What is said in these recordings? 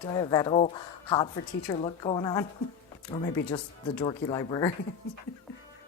Do I have that whole hot for teacher look going on? Or maybe just the dorky librarian?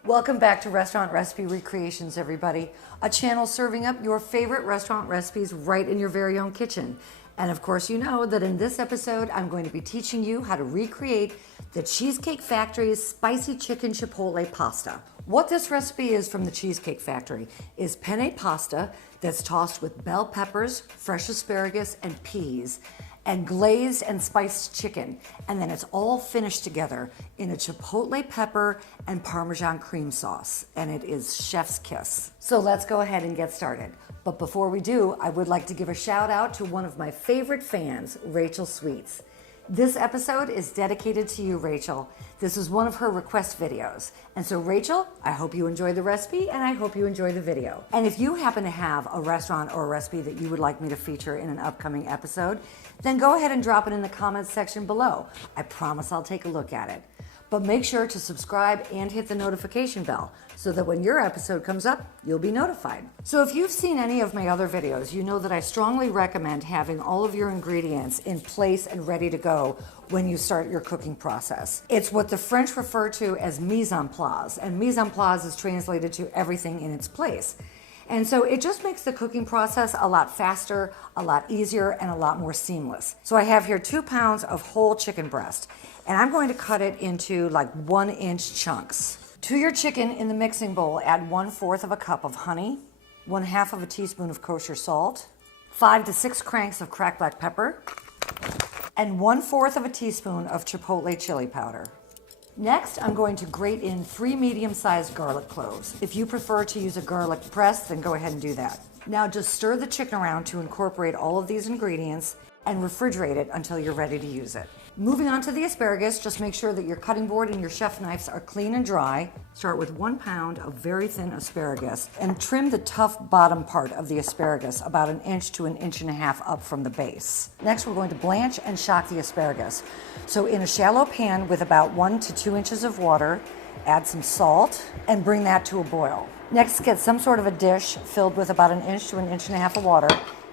Welcome back to Restaurant Recipe Recreations, everybody. A channel serving up your favorite restaurant recipes right in your very own kitchen. And of course, you know that in this episode, I'm going to be teaching you how to recreate the Cheesecake Factory's spicy chicken chipotle pasta. What this recipe is from the Cheesecake Factory is penne pasta that's tossed with bell peppers, fresh asparagus, and peas, and glazed and spiced chicken, and then it's all finished together in a chipotle pepper and Parmesan cream sauce, and it is chef's kiss. So let's go ahead and get started. But before we do, I would like to give a shout out to one of my favorite fans, Rachel Sweets. This episode is dedicated to you, Rachel. This is one of her request videos. And so Rachel, I hope you enjoy the recipe and I hope you enjoy the video. And if you happen to have a restaurant or a recipe that you would like me to feature in an upcoming episode, then go ahead and drop it in the comments section below. I promise I'll take a look at it. But make sure to subscribe and hit the notification bell so that when your episode comes up, you'll be notified. So if you've seen any of my other videos, you know that I strongly recommend having all of your ingredients in place and ready to go when you start your cooking process. It's what the French refer to as mise en place, and mise en place is translated to everything in its place. And so it just makes the cooking process a lot faster, a lot easier, and a lot more seamless. So I have here 2 pounds of whole chicken breast, and I'm going to cut it into like 1-inch chunks. To your chicken in the mixing bowl, add 1/4 of a cup of honey, 1/2 of a teaspoon of kosher salt, 5 to 6 cranks of cracked black pepper, and 1/4 of a teaspoon of chipotle chili powder. Next, I'm going to grate in 3 medium-sized garlic cloves. If you prefer to use a garlic press, then go ahead and do that. Now just stir the chicken around to incorporate all of these ingredients and refrigerate it until you're ready to use it. Moving on to the asparagus, just make sure that your cutting board and your chef knives are clean and dry. Start with 1 pound of very thin asparagus and trim the tough bottom part of the asparagus about 1 inch to 1.5 inches up from the base. Next, we're going to blanch and shock the asparagus. So in a shallow pan with about 1 to 2 inches of water, add some salt and bring that to a boil. Next, get some sort of a dish filled with about 1 inch to 1.5 inches of water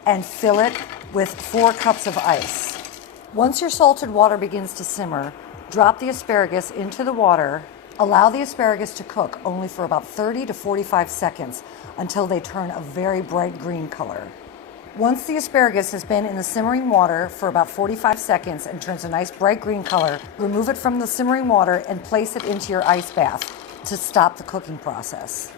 and fill it with 4 cups of ice. Once your salted water begins to simmer, drop the asparagus into the water. Allow the asparagus to cook only for about 30 to 45 seconds until they turn a very bright green color. Once the asparagus has been in the simmering water for about 45 seconds and turns a nice bright green color, remove it from the simmering water and place it into your ice bath to stop the cooking process.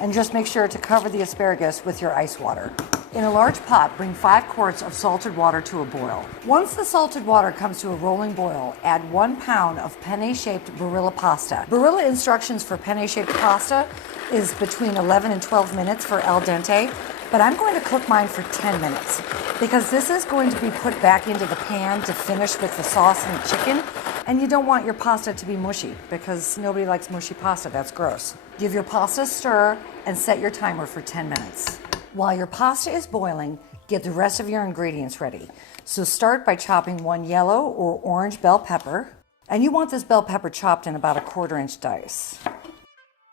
And just make sure to cover the asparagus with your ice water. In a large pot, bring 5 quarts of salted water to a boil. Once the salted water comes to a rolling boil, add 1 pound of penne-shaped Barilla pasta. Barilla instructions for penne-shaped pasta is between 11 and 12 minutes for al dente, but I'm going to cook mine for 10 minutes because this is going to be put back into the pan to finish with the sauce and the chicken, and you don't want your pasta to be mushy because nobody likes mushy pasta, that's gross. Give your pasta a stir and set your timer for 10 minutes. While your pasta is boiling, get the rest of your ingredients ready. So start by chopping 1 yellow or orange bell pepper, and you want this bell pepper chopped in about 1/4 inch dice.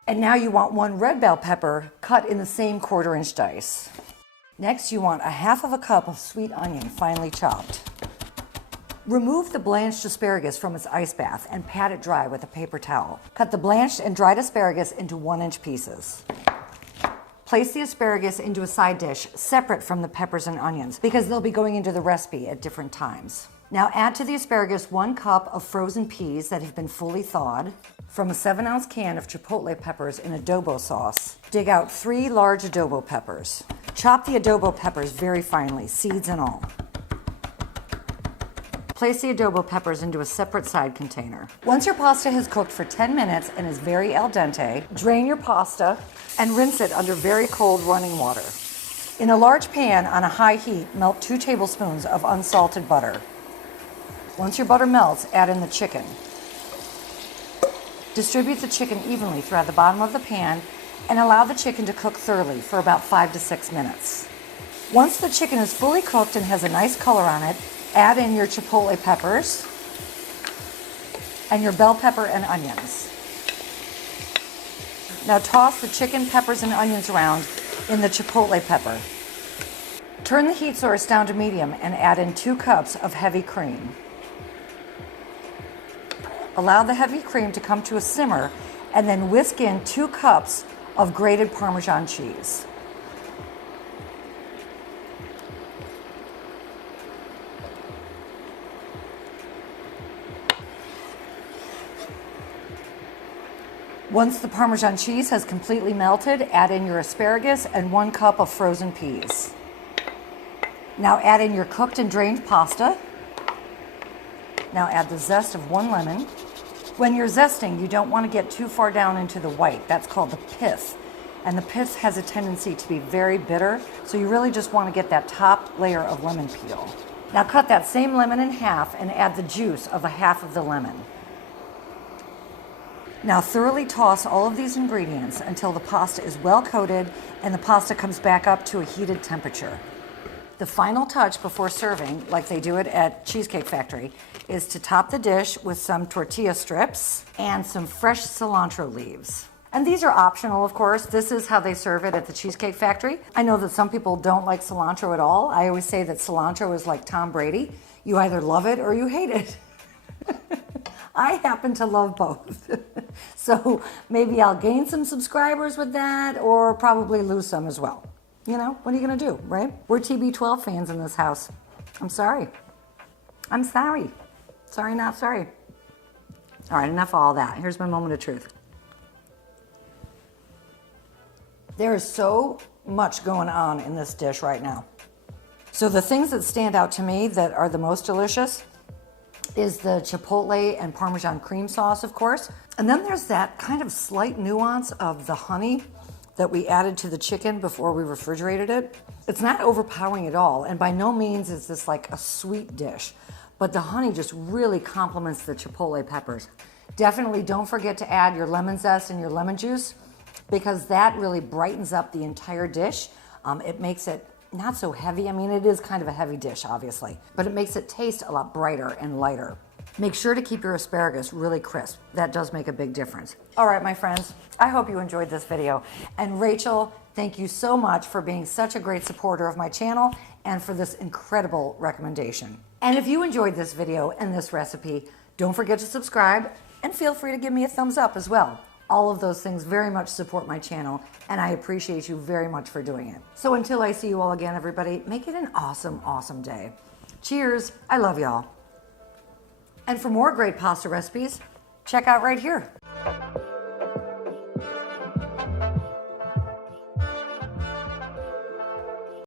And now you want 1 red bell pepper cut in the same 1/4 inch dice. Next, you want 1/2 of a cup of sweet onion finely chopped. Remove the blanched asparagus from its ice bath and pat it dry with a paper towel. Cut the blanched and dried asparagus into 1-inch pieces. Place the asparagus into a side dish separate from the peppers and onions because they'll be going into the recipe at different times. Now add to the asparagus 1 cup of frozen peas that have been fully thawed. From a 7-ounce can of chipotle peppers in adobo sauce, dig out 3 large adobo peppers. Chop the adobo peppers very finely, seeds and all. Place the adobo peppers into a separate side container. Once your pasta has cooked for 10 minutes and is very al dente, drain your pasta and rinse it under very cold running water. In a large pan on a high heat, melt 2 tablespoons of unsalted butter. Once your butter melts, add in the chicken. Distribute the chicken evenly throughout the bottom of the pan and allow the chicken to cook thoroughly for about 5 to 6 minutes. Once the chicken is fully cooked and has a nice color on it, add in your chipotle peppers and your bell pepper and onions. Now toss the chicken, peppers, and onions around in the chipotle pepper. Turn the heat source down to medium and add in 2 cups of heavy cream. Allow the heavy cream to come to a simmer and then whisk in 2 cups of grated Parmesan cheese. Once the Parmesan cheese has completely melted, add in your asparagus and 1 cup of frozen peas. Now add in your cooked and drained pasta. Now add the zest of 1 lemon. When you're zesting, you don't want to get too far down into the white. That's called the pith. And the pith has a tendency to be very bitter, so you really just want to get that top layer of lemon peel. Now cut that same lemon in half and add the juice of a half of the lemon. Now thoroughly toss all of these ingredients until the pasta is well coated and the pasta comes back up to a heated temperature. The final touch before serving, like they do it at Cheesecake Factory, is to top the dish with some tortilla strips and some fresh cilantro leaves. And these are optional, of course. This is how they serve it at the Cheesecake Factory. I know that some people don't like cilantro at all. I always say that cilantro is like Tom Brady. You either love it or you hate it. I happen to love both. So maybe I'll gain some subscribers with that or probably lose some as well. You know, what are you gonna do, right? We're TB12 fans in this house. I'm sorry. I'm sorry. Sorry, not sorry. All right, enough of all that. Here's my moment of truth. There is so much going on in this dish right now. So the things that stand out to me that are the most delicious is the chipotle and Parmesan cream sauce, of course. And then there's that kind of slight nuance of the honey that we added to the chicken before we refrigerated it. It's not overpowering at all, and by no means is this like a sweet dish, but the honey just really complements the chipotle peppers. Definitely don't forget to add your lemon zest and your lemon juice because that really brightens up the entire dish. It makes it not so heavy. I mean, it is kind of a heavy dish, obviously, but it makes it taste a lot brighter and lighter. Make sure to keep your asparagus really crisp. That does make a big difference. All right, my friends, I hope you enjoyed this video. And Rachel, thank you so much for being such a great supporter of my channel and for this incredible recommendation. And if you enjoyed this video and this recipe, don't forget to subscribe and feel free to give me a thumbs up as well. All of those things very much support my channel, and I appreciate you very much for doing it. So until I see you all again, everybody, make it an awesome, awesome day. Cheers. I love y'all. And for more great pasta recipes, check out right here.